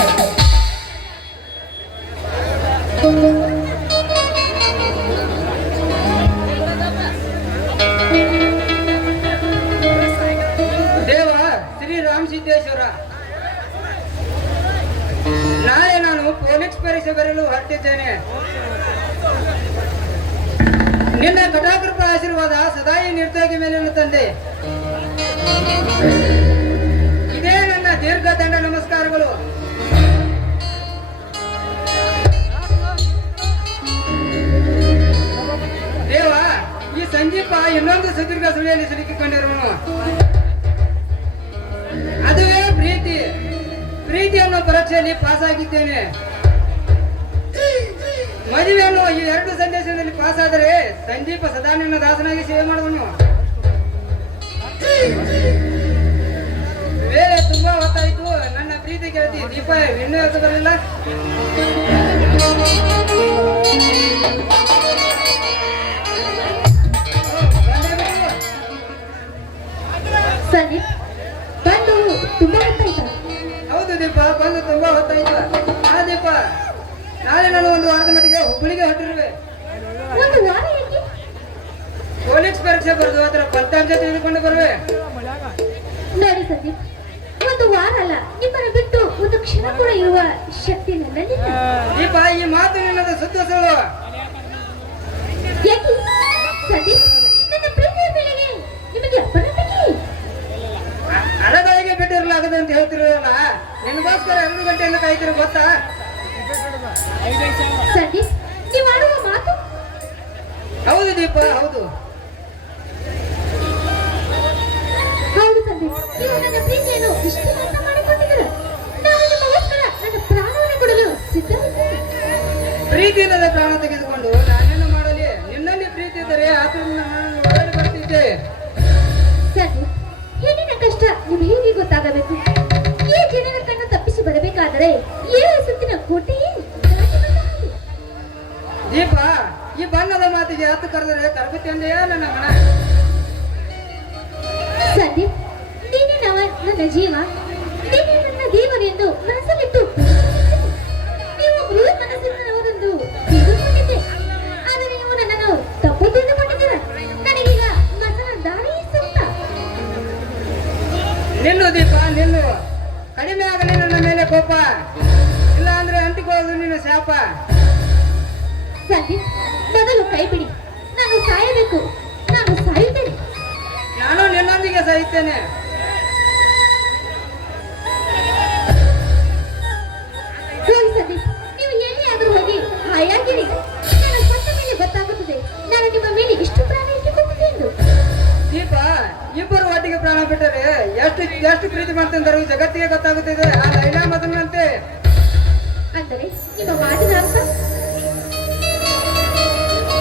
Yeah. ಇನ್ನೊಂದು ಸುದೀರ್ಘ ಸುಳಿಯಲ್ಲಿ ಸಿಲುಕಿಕೊಂಡಿರುವನು. ಅದುವೇ ಪ್ರೀತಿ. ಪ್ರೀತಿ ಅನ್ನೋ ಪರೀಕ್ಷೆಯಲ್ಲಿ ಪಾಸ್ ಆಗಿದ್ದೇನೆ ಮದುವೆ ಅನ್ನೋ ಈ ಎರಡು ಸಂದೇಶದಲ್ಲಿ ಪಾಸ್ ಆದರೆ ಸಂದೀಪ ಸದಾನಂದ ದಾಸನಾಗಿ ಸೇವೆ ಮಾಡುವನು. ವೇಳೆ ತುಂಬಾ ಹೊತ್ತಾಯ್ತು. ನನ್ನ ಪ್ರೀತಿ ಕೇಳ್ತಿ ದೀಪ, ಇನ್ನೂ ಬರಲಿಲ್ಲ ಸಂದೀಪ್ ಬಂದು ತುಂಬಾ ಹೊತ್ತಾಯ್ತಾ? ಹೌದು ದೀಪ ಬಂದು ತುಂಬಾ ಹೊತ್ತಾಯ್ತು. ಆ ದೀಪ ನಾಳೆ ನಾನು ಒಂದು ವಾರದ ಮಟ್ಟಿಗೆ ಹುಬ್ಬಳ್ಳಿಗೆ ಹೊರಟಿರುವೆ ಒಂದು ವಾರ ಏಕೆ ಪೊಲೀಸ್ ಪರೀಕ್ಷೆ ಬರೆದು ಅದರ ಫಲಿತಾಂಶ ತಿಳಿದುಕೊಂಡು ಬರುವೆ. ನೋಡಿ ಸರಿ ಒಂದು ವಾರ ಅಲ್ಲ ನಿಮ್ಮನ್ನು ಬಿಟ್ಟು ಒಂದು ಕ್ಷಣ ಕೂಡ ಇರುವ ಶಕ್ತಿ ನನ್ನಲ್ಲಿಲ್ಲ. ದೀಪ ಈ ಮಾತು ನಿನ್ನದು ಸುತ್ತ ಸುಳ್ಳು. ಯಾಕೆ? ಸಂದೀಪ್ ಬಿಟ್ಟಿರಲಾಗದು ಅಂತ ಹೇಳ್ತಿರಲ್ಲ ನಿನಗೋಸ್ಕರ ಎರಡು ಗಂಟೆಯಿಂದ ಕಾಯ್ತಿರೋ ಗೊತ್ತಾ? ಸಂದೀಪ್ ನೀವು ಆಡುವ ಮಾತು? ಹೌದು ದೀಪ ಹೌದು. ಹೌದು ಸಂದೀಪ್ ನೀವು ನನ್ನ ಪ್ರೀತಿಯನ್ನು ಇಷ್ಟು ಅರ್ಥ ಮಾಡಿಕೊಂಡಿದ್ದೀರ? ನಾನು ನಿಮಗೋಸ್ಕರ ನನ್ನ ಪ್ರಾಣವನ್ನು ಕೊಡಲು ಸಿದ್ಧವಿದ್ದೇನೆ ಪ್ರೀತಿ ಇಲ್ಲದ ಪ್ರಾಣ ತೆಗೆದುಕೊಂಡು ನಾನೇನು ಮಾಡಲಿ? ನಿನ್ನಲ್ಲಿ ಪ್ರೀತಿ ಇದ್ದರೆ ಆತನ ನಿಮಗೆ ಗೊತ್ತಾಗಬೇಕು? ಈ ಜನರ ಕಣ್ಣು ತಪ್ಪಿಸಿ ಬರಬೇಕಾದರೆ ಏಳು ಸುತ್ತಿನ ಕೋಟೆಯೇ. ದೀಪ ಈ ಬಣ್ಣದ ಮಾತಿಗೆ ಹತ್ತು ಕರೆದರೆ ತರಬೇತಿ ಅಂದೆಯಾ ನನ್ನ ಮನ. ಸಂದೀಪ್ ನೀನೇ ನವ ನನ್ನ ಜೀವ. ನೀನೇ ನನ್ನ ದೇವರೆಂದು ಎಂದು ನಿಲ್ಲು ದೀಪ ನಿಲ್ಲು. ಕಡಿಮೆ ಆಗಲಿ ನನ್ನ ಮೇಲೆ ಕೋಪ. ಇಲ್ಲ ಅಂದ್ರೆ ಅಂಟಿಕೊಳ್ಳೋದು ನಿನ್ನ ಶಾಪ. ಸಂದೀಪ್ ಮೊದಲು ಕೈ ಬಿಡಿ ನಾನು ಸಾಯಬೇಕು. ನಾನು ಸಾಯುತ್ತೇನೆ. ನಾನು ನಿನ್ನೊಂದಿಗೆ ಸಾಯುತ್ತೇನೆ. ಸಂದೀಪ್ ನೀವು ಎಲ್ಲಿ ಆದರೂ ಹೋಗಿ ಹಾಯಾಗಿರಿ. ಬಿಟ್ಟರೆ ಎಷ್ಟು ಎಷ್ಟು ಪ್ರೀತಿ ಮಾಡ್ತಿದ್ದಾರೆ ಜಗತ್ತಿಗೆ ಗೊತ್ತಾಗುತ್ತಿದೆ ಆ ಲೈಲಾ ಮದನಂತೆ. ಅಂದರೆ ನಿಮ್ಮ ಮಾತಿನ ಅರ್ಥ?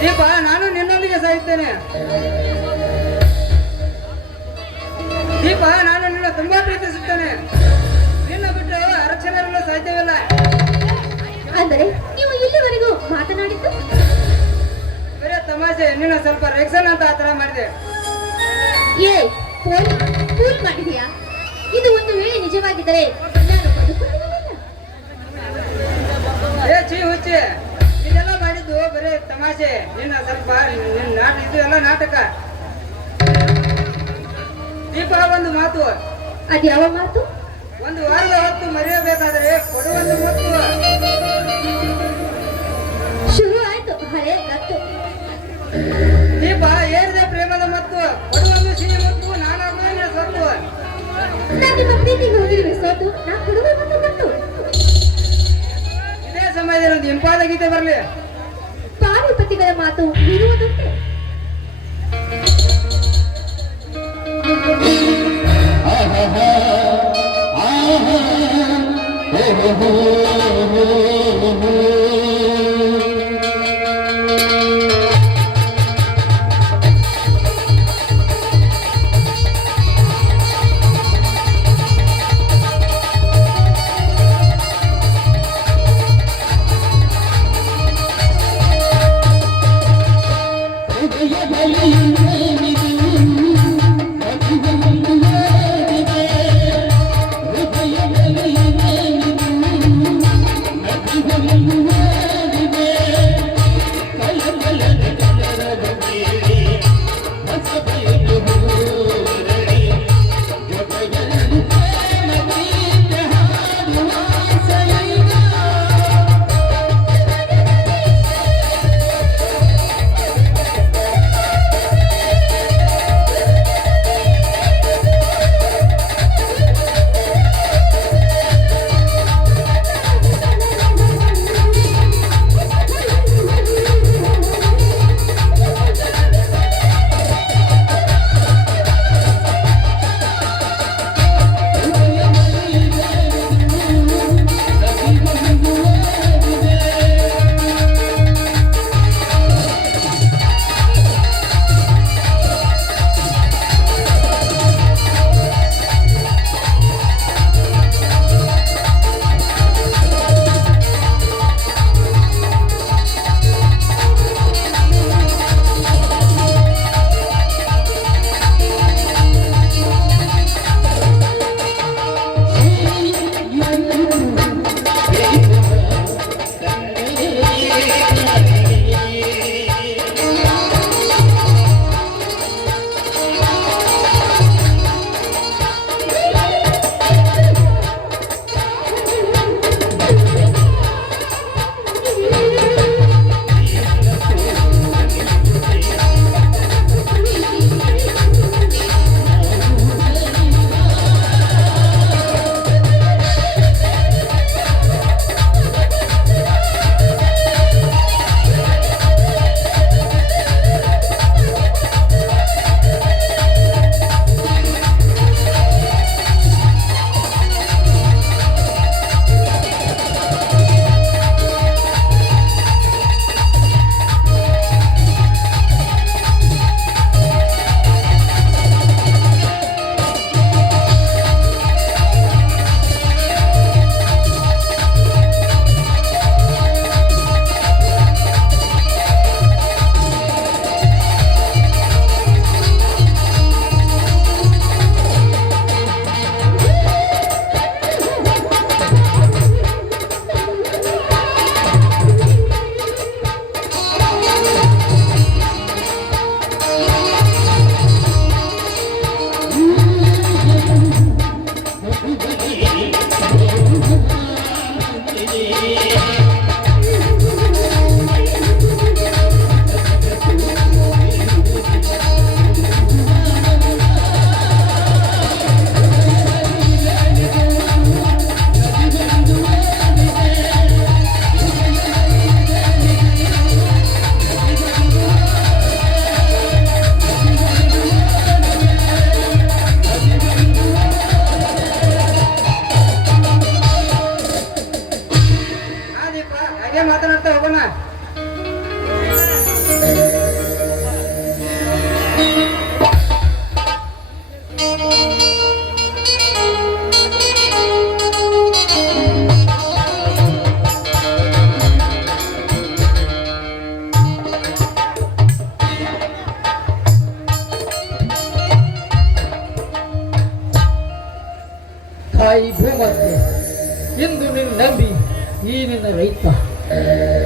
ದೀಪ ನಾನು ನಿನ್ನೊಂದಿಗೆ ಸಾಯುತ್ತೇನೆ. ದೀಪ ನಾನು ನಿನ್ನ ತುಂಬಾ ಪ್ರೀತಿಸುತ್ತೇನೆ. ನಿನ್ನ ಬಿಟ್ಟು ಅರಕ್ಷಣೆರಲು ಸಾಧ್ಯವಿಲ್ಲ ಅಂದರೆ ನೀವು ಇಲ್ಲಿವರೆಗೂ ಮಾತನಾಡಿದ್ದು? ಬರೀ ತಮಾಷೆ ನಿನ್ನ ಸ್ವಲ್ಪ ರೆಕ್ಸನ್ ಅಂತ ಆತರ ಮಾಡಿದೆ. ಏ ಫೋನ್ ಫೂಲ್ ಮಾಡಿದೀಯಾ? ಇದು ಒಂದು ವೇಳೆ ನಿಜವಾಗಿದ್ದರೆ ನಾನು ಬದುಕುವುದಿಲ್ಲ ಇದೆಲ್ಲ ಮಾಡಿದ್ದು ಬರೇ ತಮಾಷೆ. ನಿನ್ನ ಸ್ವಲ್ಪ ಇದು ಎಲ್ಲ ನಾಟಕ. ದೀಪ ಒಂದು ಮಾತು. ಅದು ಯಾವ ಮಾತು? ಒಂದು ವಾರದ ಹೊತ್ತು ಮರೆಯಬೇಕಾದರೆ ಕೊಡುವಂತ ಮತ್ತು ಶುರು ಆಯ್ತು ಹಳೆ ಗತ್ತು ದೀಪ ಏರಿದ ಪ್ರೇಮದ ಮತ್ತು. ಕೊಡುವಂತ ಸಿಹಿ ಮತ್ತು. ಸೊತ್ತು ನಾನು ನಿಮ್ಮ ಪ್ರೀತಿಗೆ ಹೋಗಿರುವೆ ಸೋತು? ನಾ ಕೊಡುವ ಒಂದು ಗತ್ತು ಇದೇ ಸಮಯದಲ್ಲಿ ಒಂದು ಇಂಪಾದ ಗೀತೆ ಬರಲಿ. ಪಾರ್ವತಿಗಳ ಮಾತು ಇರುವುದಂತೆ ಆಹಾ ಆಹಾ ಹೃದಯದಲ್ಲಿ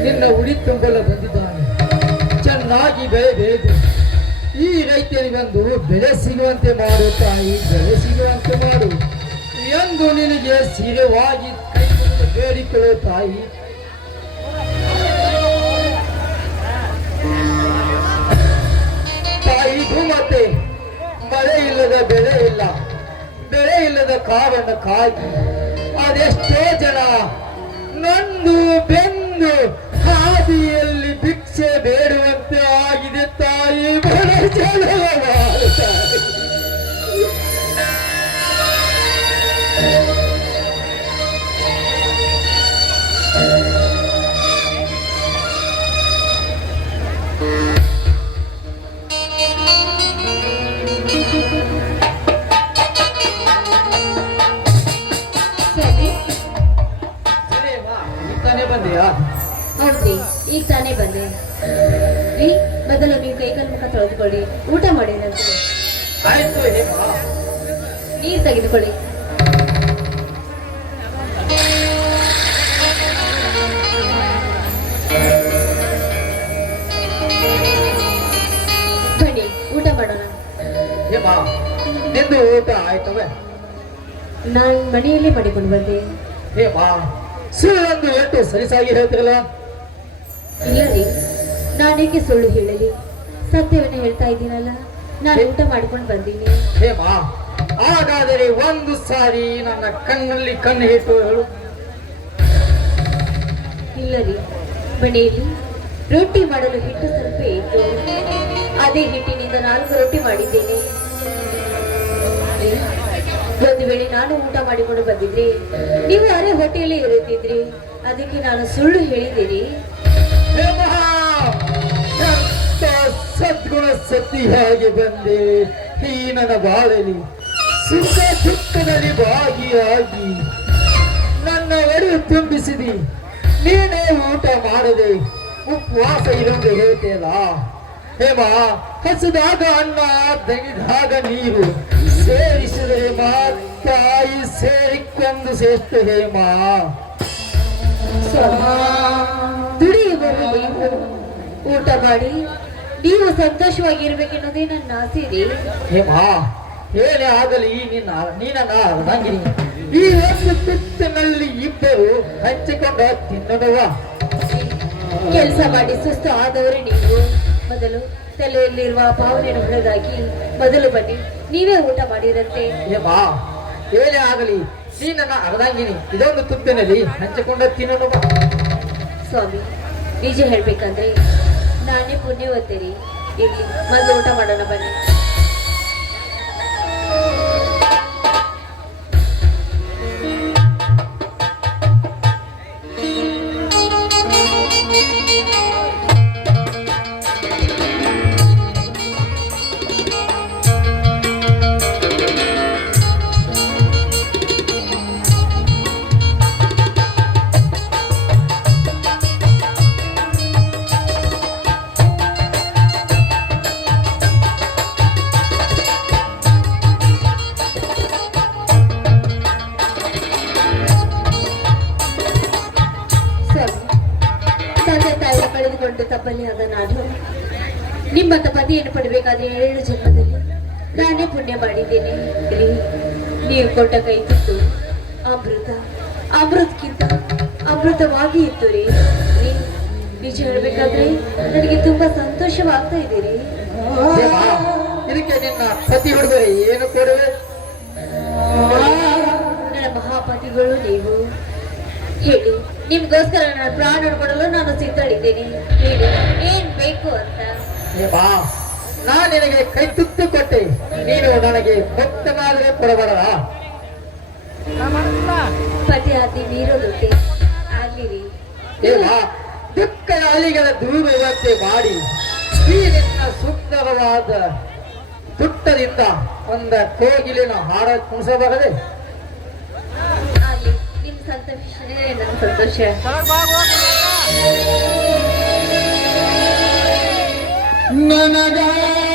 ನಿನ್ನ ಉಡಿ ತುಂಬಲ ಬಂದಿದ್ದಾನೆ. ಚೆನ್ನಾಗಿ ಬೆಳೆಬೇಕು ಈ ರೈತರಿಗೊಂದು ಬೆಲೆ ಸಿಗುವಂತೆ ಮಾಡು ತಾಯಿ ಬೆಲೆ ಸಿಗುವಂತೆ ಮಾಡು. ಎಂದು ನಿನಗೆ ಸ್ಥಿರವಾಗಿ ಬೇಡಿಕೊಳ್ಳು ತಾಯಿ. ತಾಯಿ ಭೂಮತೆ, ಮಳೆ ಇಲ್ಲದ ಬೆಳೆ ಇಲ್ಲ. ಬೆಳೆ ಇಲ್ಲದ ಕಾವನ್ನು ಕಾಗಿ ಅದೆಷ್ಟೋ ಜನ ನಂದು ನೊಂದು ಬೆಂದು ಹಾದಿಯಲ್ಲಿ ಭಿಕ್ಷೆ ಬೇಡುವಂತೆ ಆಗಿದೆ ತಾಯಿ. ಬಡ ಹೇಮ ನಿಂದು ಊಟ ಆಯ್ತವೆ. ನಾನು ಮನೆಯಲ್ಲೇ ಮಾಡಿಕೊಂಡು ಬಂದೆ ಮಾ ಸುಳ್ಳೊಂದು ಎಷ್ಟು ಸರಿಸಾಗಿ ಹೇಳ್ತಿರಲ್ಲ? ಇಲ್ಲ ರೀ. ನಾನೇಕೆ ಸುಳ್ಳು ಹೇಳಲಿ? ಸತ್ಯವನ್ನ ಹೇಳ್ತಾ ಇದ್ದೀನಲ್ಲ. ನಾನು ಊಟ ಮಾಡ್ಕೊಂಡು ಬಂದೀನಿ. ಮಾ ಹಾಗಾದರೆ ಒಂದು ಸಾರಿ ನನ್ನ ಕಣ್ಣಲ್ಲಿ ಕಣ್ಣು ಇಟ್ಟು ಹೇಳು. ಇಲ್ಲ ರೀ. ಮನೆಯಲ್ಲಿ ರೊಟ್ಟಿ ಮಾಡಲು ಹಿಟ್ಟು ಸ್ವಲ್ಪ ಇತ್ತು. ಅದೇ ಹಿಟ್ಟಿನಿಂದ ನಾಲ್ಕು ರೊಟ್ಟಿ ಮಾಡಿದ್ದೇನೆ. ಒಂದು ವೇಳೆ ನಾನು ಊಟ ಮಾಡಿಕೊಂಡು ಬಂದಿದ್ರಿ, ನೀವು ಯಾರೇ ಹೊಟ್ಟೆಯಲ್ಲಿ ಇರುತ್ತಿದ್ರಿ, ಅದಕ್ಕೆ ನಾನು ಸುಳ್ಳು ಹೇಳಿದಿರಿ. ಸದ್ಗುಣ ಸತಿ ಸತಿಯಾಗಿ ಬಂದೆ? ಈ ನನ್ನ ಬಾಳಲಿ, ಸುಖ ದುಃಖದಲ್ಲಿ ಭಾಗಿಯಾಗಿ. ನನ್ನ ಒಡೆ ತುಂಬಿಸಿದಿ, ನೀನೇ ಊಟ ಮಾಡದೆ, ಉಪವಾಸ ಇರುವುದು ಹೇಳ್ತೀಯಲ್ಲ ಹೇಮ, ಹಸಿದಾಗ ಅನ್ನ ತೆಗೆದಾಗ ನೀರು. ಸೇರಿಸಿದರೆ ಮಾ ತಾಯಿ ಸೇರಿಕೊಂಡು ಸೇರ್ತು ಮಾ ದುಡಿಯುವರು ನೀವು. ಊಟ ಮಾಡಿ, ನೀವು ಸಂತೋಷವಾಗಿರ್ಬೇಕೆನ್ನೋದೇ ನನ್ನ ಆಸೆ ಹೇ ಮಾ ಏನೇ ಆಗಲಿ ನಿನ್ನ ನೀ ಈ ಒಂದು ತುತ್ತಿನಲ್ಲಿ ಇಬ್ಬರು ಹಂಚಿಕೊಂಡ ತಿನ್ನಡುವ ಕೆಲಸ ಮಾಡಿ ಸುಸ್ತು ಆದವರು ನೀವು. ಮೊದಲು ತಲೆಯಲ್ಲಿರುವ ಭಾವನೆಯನ್ನು ಹೊರದಾಕಿ ಮೊದಲು ಬನ್ನಿ. ನೀವೇ ಊಟ ಮಾಡಿರಂತೆ ಬಾ ಏನೇ ಆಗಲಿ ನೀನನ್ನ ಅರ್ಧಂಗಿನಿ. ಇದೊಂದು ತುಪ್ಪಿನಲ್ಲಿ ಹಂಚಿಕೊಂಡ ತಿನ್ನಲು ಸ್ವಾಮಿ ನಿಜ ಹೇಳ್ಬೇಕಂದ್ರೆ ನಾನೇ ಪುಣ್ಯವತ್ತೇರಿ. ಇಲ್ಲಿ ಮೊದಲು ಊಟ ಮಾಡೋಣ ಬನ್ನಿ. ನಿಮ್ಮಂತ ಪತಿಯನ್ನು ಪಡಬೇಕಾದ್ರೆ ಏಳು ಜನ್ಮದಲ್ಲಿ ನಾನೇ ಪುಣ್ಯ ಮಾಡಿದ್ದೇನೆ. ನೀವು ಕೊಟ್ಟ ಕೈ ತುತ್ತು ಅಮೃತ. ಅಮೃತಕ್ಕಿಂತ ಅಮೃತವಾಗಿ ಇತ್ತು ರೀ. ನಿಜ ಹೇಳ್ಬೇಕಾದ್ರೆ ನನಗೆ ತುಂಬಾ ಸಂತೋಷವಾಗ್ತಾ ಇದೆ ರೀ. ಇದಕ್ಕೆ ನಿನ್ನ ಪತಿ ಹುಡುಗರು ಏನು ಕೊಡುವೆ? ನನ್ನ ಮಹಾಪತಿಗಳು ನೀವು ಹೇಳಿ ನಿಮ್ಗೋಸ್ಕರ ನಾನು ಪ್ರಾಣ ಕೊಡಲು ನಾನು ಸಿದ್ಧಳಿದ್ದೇನೆ. ಹೇಳಿ ಏನ್ ಬೇಕು ಅಂತ? ಹೇಮ ನಾ ನಿನಗೆ ಕೈ ತುತ್ತು ಕೊಟ್ಟೆ. ನೀನು ನನಗೆ ಭಕ್ತನಾದರೆ ಕೊಡಬಾರ ಆಗಿರಿ ದುಃಖ ಅಲಿಗಳ ದೂರುವಂತೆ ಮಾಡಿ ಈ ನಿನ್ನ ಸುಂದರವಾದ ತುಟ್ಟದಿಂದ ಒಂದ ಕೋಗಿಲಿನ ಹಾಡ ಕುಣಿಸಬಾರದೆ ಆಗ್ಲಿ Namada.